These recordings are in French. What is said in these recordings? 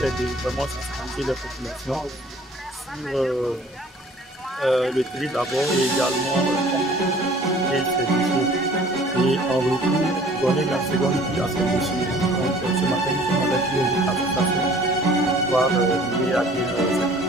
C'est de vraiment sensibiliser les populations sur le tri d'abord et également et ses déchets. Et en retour, donner la seconde vie à ces déchets. Donc ce matin, nous sommes avec une application pour pouvoir mener à bien cette activité.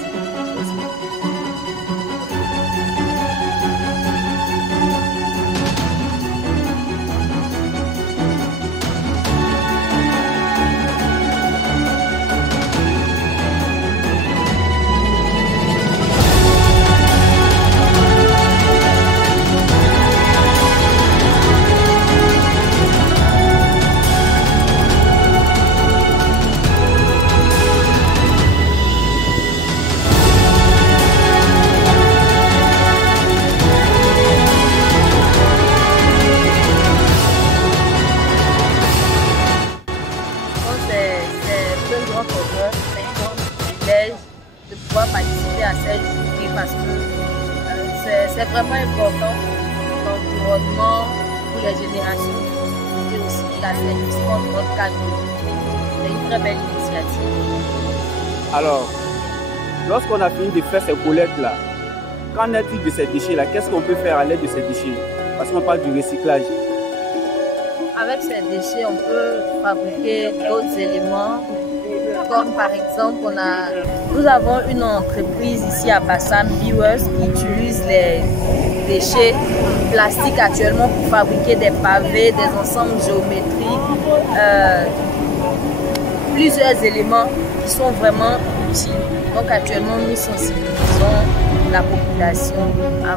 De pouvoir participer à cette journée parce que c'est vraiment important pour l'environnement, pour les générations et aussi l'assainissement de notre cadre. C'est une très belle initiative. Alors, lorsqu'on a fini de faire ces collectes-là, qu'en est-il de ces déchets-là? Qu'est-ce qu'on peut faire à l'aide de ces déchets? Parce qu'on parle du recyclage. Avec ces déchets, on peut fabriquer d'autres éléments. Comme par exemple, nous avons une entreprise ici à Bassam, Viewers, qui utilise les déchets plastiques actuellement pour fabriquer des pavés, des ensembles géométriques, plusieurs éléments qui sont vraiment utiles. Donc actuellement, nous sensibilisons la population à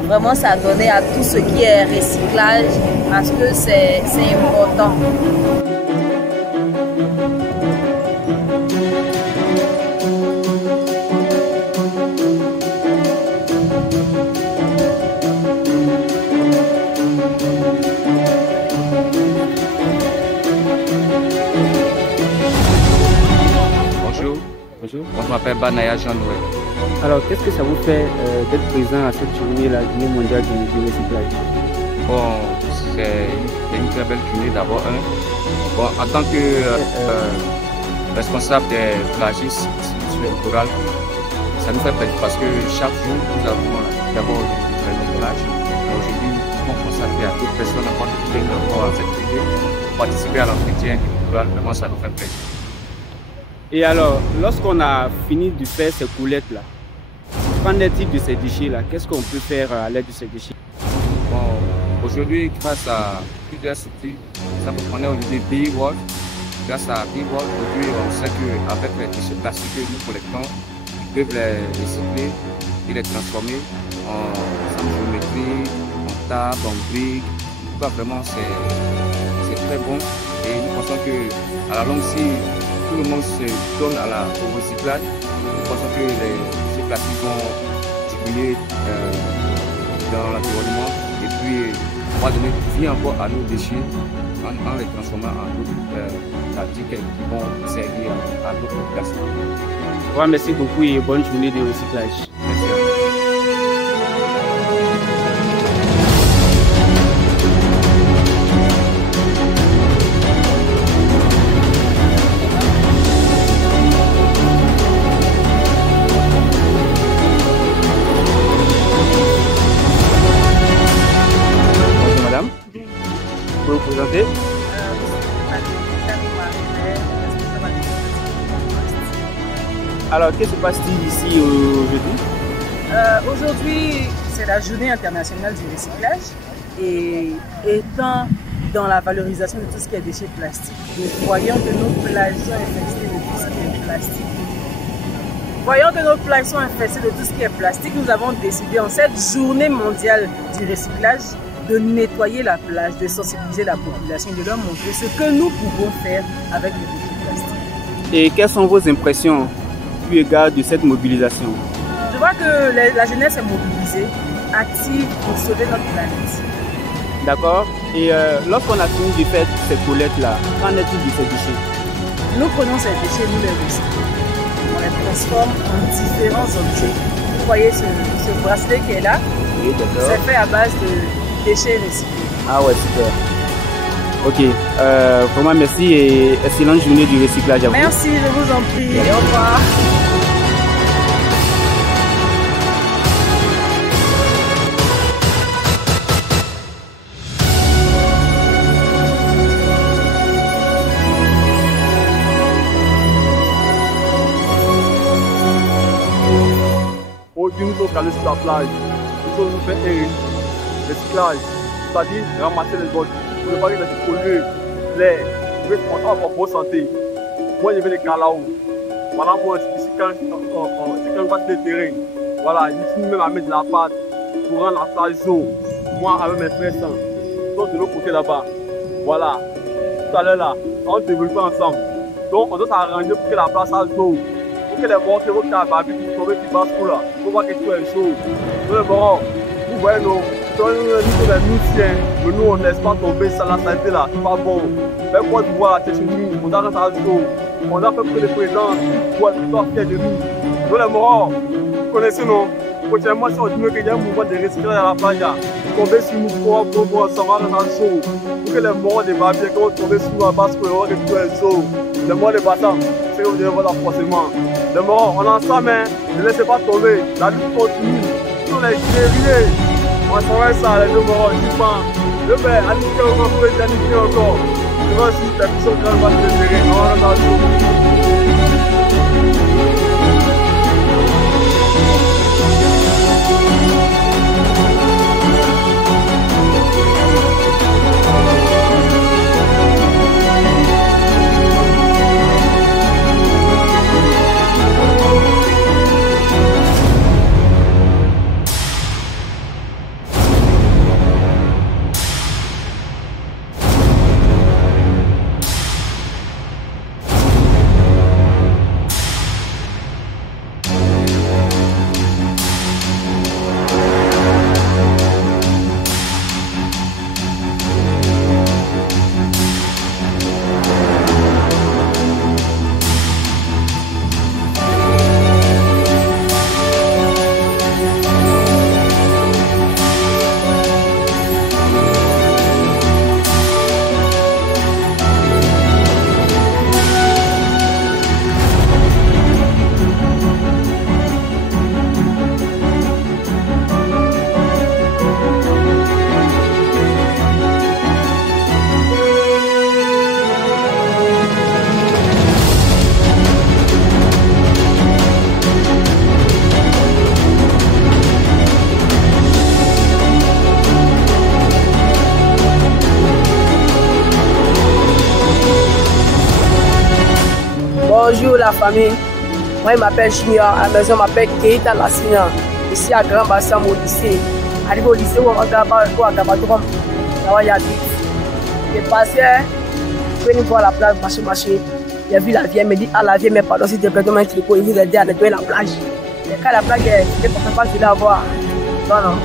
vraiment s'adonner à tout ce qui est recyclage parce que c'est important. s'appelle Banaya Jean Noël. Alors, qu'est-ce que ça vous fait d'être présent à cette journée, la journée mondiale du recyclage? Bon, c'est une très belle journée d'abord. Bon, en tant que responsable des plagistes sur le rural, ça nous fait plaisir parce que chaque jour, nous avons d'abord des très longs plages. Aujourd'hui, nous sommes consacrés à toute personne à participer à cette activité, participer à l'entretien du rural, vraiment ça nous fait plaisir. Et alors, lorsqu'on a fini de faire ces coulettes-là, qu'en est-il de ces déchets-là? Qu'est-ce qu'on peut faire à l'aide de ces déchets? Bon, aujourd'hui, grâce à plusieurs structures, ça peut prendre aujourd'hui Be-World. Grâce à Be-World, aujourd'hui, on sait qu'avec les déchets plastiques que nous collectons, ils peuvent les recycler et les transformer en géométrie, en table, en briques. Vraiment, c'est très bon. Et nous pensons qu'à la longue, si tout le monde se donne au recyclage, nous pensons que les déchets plastiques vont diminuer dans l'environnement et puis on va donner vie encore à nos déchets en les transformant en d'autres pratiques qui vont servir à d'autres personnes. Ouais, merci beaucoup et bonne journée de recyclage. Merci à vous. Vous pouvez vous présenter? Alors, qu'est-ce qui se passe-t-il ici aujourd'hui? Aujourd'hui, c'est la journée internationale du recyclage et étant dans la valorisation de tout ce qui est déchets plastiques, nous voyons que nos plages sont infestées de tout ce qui est plastique. Voyant que nos plages sont infestées de tout ce qui est plastique, nous avons décidé en cette journée mondiale du recyclage de nettoyer la plage, de sensibiliser la population, de leur montrer ce que nous pouvons faire avec les déchets plastiques. Et quelles sont vos impressions eu égard de cette mobilisation? Je vois que la jeunesse est mobilisée, active pour sauver notre planète. D'accord. Et lorsqu'on a fini de faire ces collectes-là, qu'en est-il de ces déchets? Nous prenons ces déchets, nous les recyclons. On les transforme en différents objets. Vous voyez ce bracelet qui est là? Oui, d'accord. C'est fait à base de déchets recyclés. Ah ouais, super. Ok, vraiment merci et excellente journée du recyclage à vous. Merci, je vous en prie. Au revoir. Aujourd'hui, nous sommes calés sur la plage. Nous sommes fait un recyclage, c'est-à-dire ramasser les ordures. Pour ne pas que les polluer, l'air, on va pour bonne santé. Moi, je vais les gars là-haut. Voilà, moi, ici, quand je passe le terrain, voilà, je suis même à mettre de la pâte pour rendre la plage jaune. Moi, avec mes frères, donc de l'autre côté là-bas. Voilà, tout à l'heure là, on développe ensemble. Donc, on doit s'arranger pour que la plage soit jaune. Pour que les morceaux vont faire la barbecue, pour que tu passes pour là, pour voir que tout est chaud. Donc, bon, vous voyez, nous sommes les musiciens, mais nous, on ne laisse pas tomber ça, la santé là, c'est pas bon. Mais quoi, tu vois, c'est chez nous, on a rentré à chaud. On a fait que les présidents doivent faire de nous. Donc, les morts, vous connaissez, non? Prochainement, si on dit qu'il y a un mouvement de recyclage à la plage, tomber sur nous pour ensemble, on va chaud. Pour que les morts des barbiers, quand on tombe sur nous, parce que on tout est chaud. Les morts des battants, c'est que vous devez voir forcément. Les morts, on est ensemble, ne laissez pas tomber. La lutte continue. Tous les guerriers, on travaille ça, les deux morts, je pense. Le père, allez, encore, vous pouvez planifier encore. Je vois si la mission de la base de terrain, on va rentrer chaud. Bonjour la famille. Moi, je m'appelle Junior. À la maison, je m'appelle Keita Lassina. Ici à Grand Bassam au lycée. Arrivé au lycée, on va Gabatouram. Là, il y a des passé. Je vais voir la plage, marcher. J'ai vu la vieille, me dit, ah la vieille, mais pardon, s'il te plaît, donne un tricot, il vous aide à nettoyer la plage. Et quand la plage est, je ne peux pas se la voir. Non, non.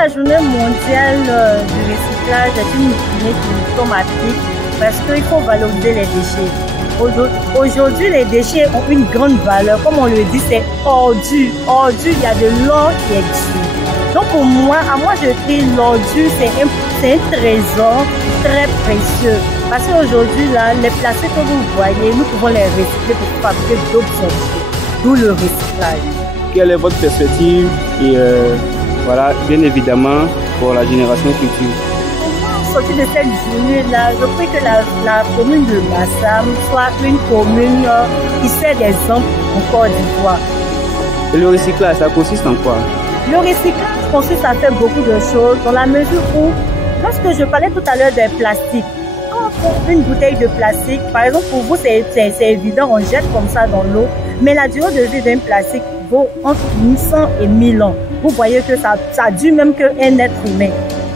La journée mondiale du recyclage est une journée qui nous tombe à pic parce qu'il faut valoriser les déchets. Aujourd'hui, les déchets ont une grande valeur. Comme on le dit, c'est ordure. Ordure, il y a de l'or qui existe. Donc pour moi, je dis l'ordure, c'est un trésor très précieux. Parce qu'aujourd'hui, les plastiques que vous voyez, nous pouvons les recycler pour fabriquer d'autres objets. D'où le recyclage. Quelle est votre perspective et voilà, bien évidemment, pour la génération future? Pour sortir de cette journée-là, je prie que la commune de Bassam soit une commune qui sert d'exemple en Côte d'Ivoire. Et le recyclage, ça consiste en quoi? Le recyclage consiste à faire beaucoup de choses dans la mesure où, lorsque je parlais tout à l'heure des plastiques, quand on prend une bouteille de plastique, par exemple pour vous c'est évident, on jette comme ça dans l'eau, mais la durée de vie d'un plastique vaut entre 800 et 1000 ans. Vous voyez que ça dure même qu'un être humain.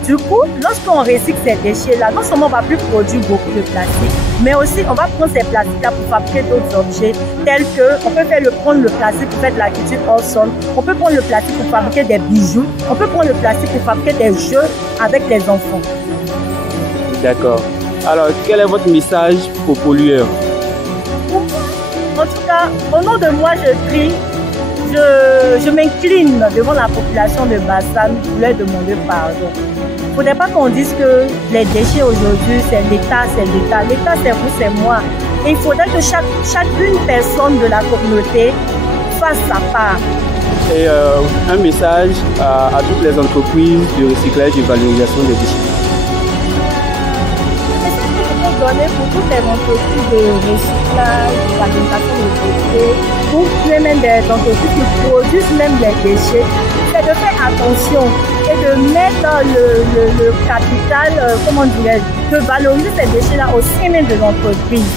Du coup, lorsqu'on recycle ces déchets-là, non seulement on va plus produire beaucoup de plastique, mais aussi on va prendre ces plastiques-là pour fabriquer d'autres objets, tels que on peut prendre le plastique pour faire de la culture hors sol, on peut prendre le plastique pour fabriquer des bijoux, on peut prendre le plastique pour fabriquer des jeux avec les enfants. D'accord. Alors, quel est votre message aux pollueurs? En tout cas, au nom de moi, je crie. Je m'incline devant la population de Bassam pour leur demander pardon. Il ne faudrait pas qu'on dise que les déchets aujourd'hui, c'est l'État, c'est l'État. L'État, c'est vous, c'est moi. Et il faudrait que chacune personne de la communauté fasse sa part. Et un message à toutes les entreprises de recyclage et de valorisation des déchets. Donner pour toutes les entreprises de recyclage, de valorisation des déchets, ou même des entreprises qui produisent même des déchets, c'est de faire attention et de mettre le capital, comment dirais-je, de valoriser ces déchets-là au sein même de l'entreprise.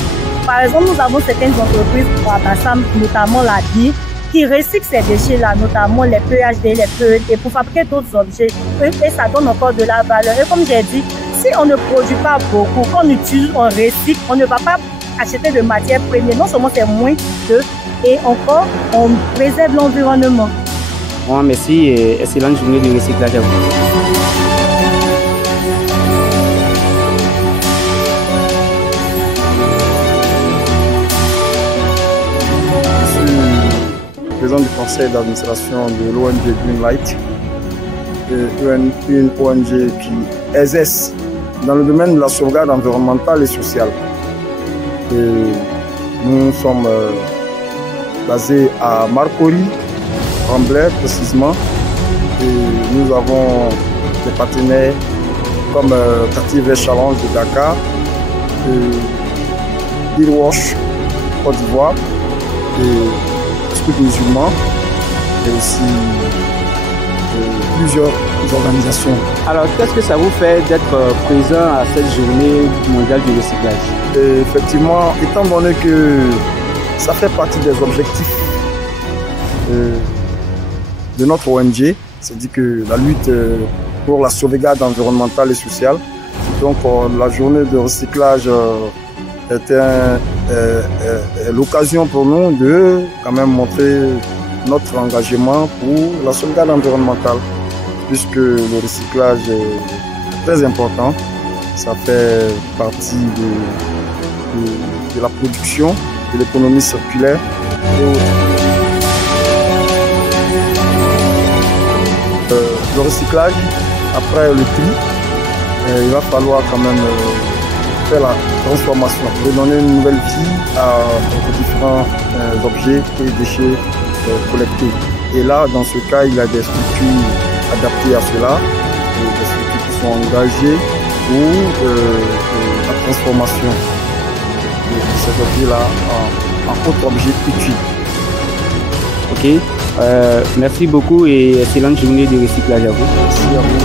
Par exemple, nous avons certaines entreprises à Bassam, notamment la DI, qui recyclent ces déchets-là, notamment les PHD, les PET, pour fabriquer d'autres objets. Et ça donne encore de la valeur. Et comme j'ai dit, si on ne produit pas beaucoup, qu'on utilise, on recycle, on ne va pas acheter de matières premières. Non seulement c'est moins coûteux, et encore, on préserve l'environnement. Bon, merci et excellente journée de recyclage à vous. Président du conseil d'administration de l'ONG Greenlight, une ONG qui exerce dans le domaine de la sauvegarde environnementale et sociale. Et nous sommes basés à Marcory, Ramblay précisément, et nous avons des partenaires comme Quartier Vert Challenge de Dakar, Dealwash, Côte d'Ivoire, et Scout Musulman, et aussi plusieurs organisations. Alors, qu'est-ce que ça vous fait d'être présent à cette journée mondiale du recyclage? Et effectivement, étant donné que ça fait partie des objectifs de notre ONG, c'est-à-dire que la lutte pour la sauvegarde environnementale et sociale. Donc, la journée de recyclage est l'occasion pour nous de quand même montrer notre engagement pour la sauvegarde environnementale, puisque le recyclage est très important. Ça fait partie de la production, de l'économie circulaire et autres. Le recyclage, après le tri, il va falloir quand même faire la transformation, redonner une nouvelle vie aux différents objets et déchets collectés. Et là, dans ce cas, il y a des structures adaptées à cela, des structures qui sont engagées pour la transformation de cet objet-là en autre objet utile. Ok, merci beaucoup et excellente journée de recyclage à vous. Merci à vous.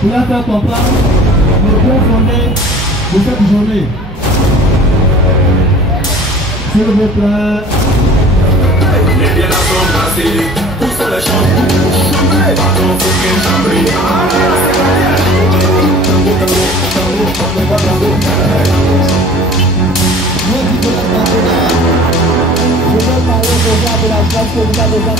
Pour la faire comprendre le bon fondé de cette journée. S'il vous plaît. Les biens sont placés, tous sur les champs. Pardon, faut qu'un chambré. Je vais parler déjà de la chance que vous avez déjà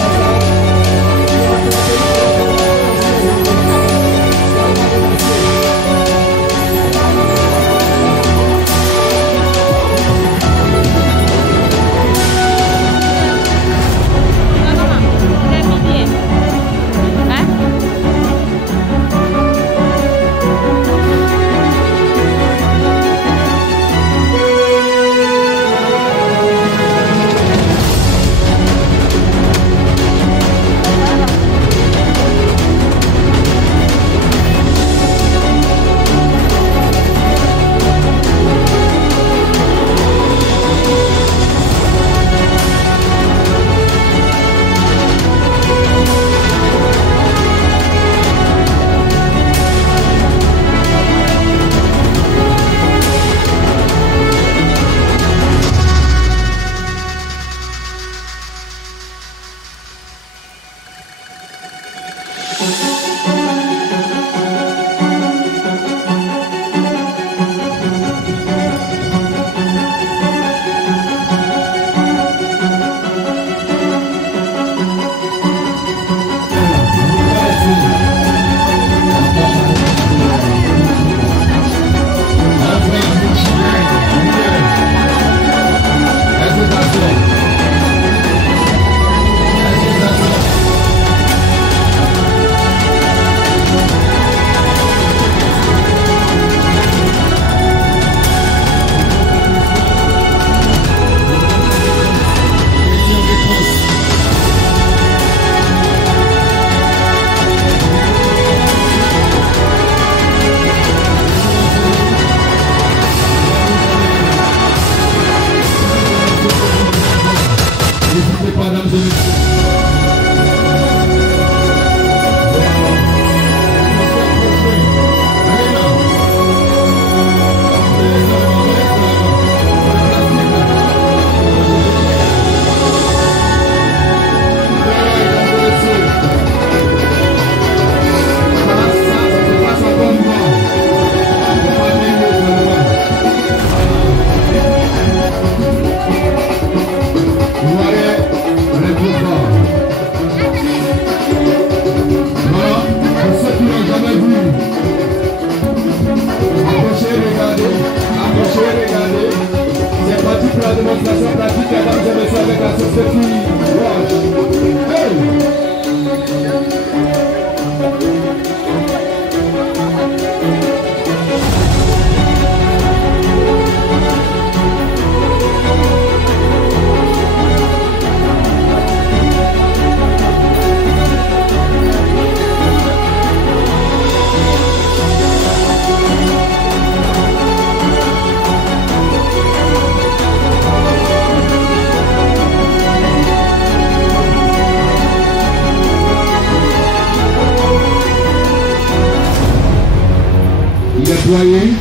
nettoyer.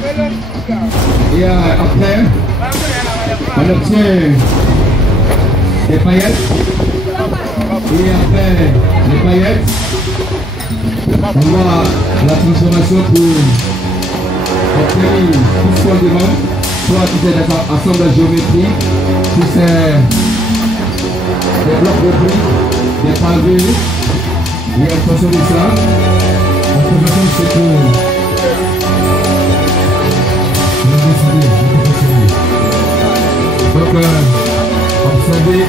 Et après, on obtient des paillettes. Et après les paillettes, on voit la transformation pour obtenir tout ce qu'on demande, soit si c'est des assemblées géométriques, si c'est des blocs de briques, des pavés, et en fonction de ça, la formation c'est pour donc observez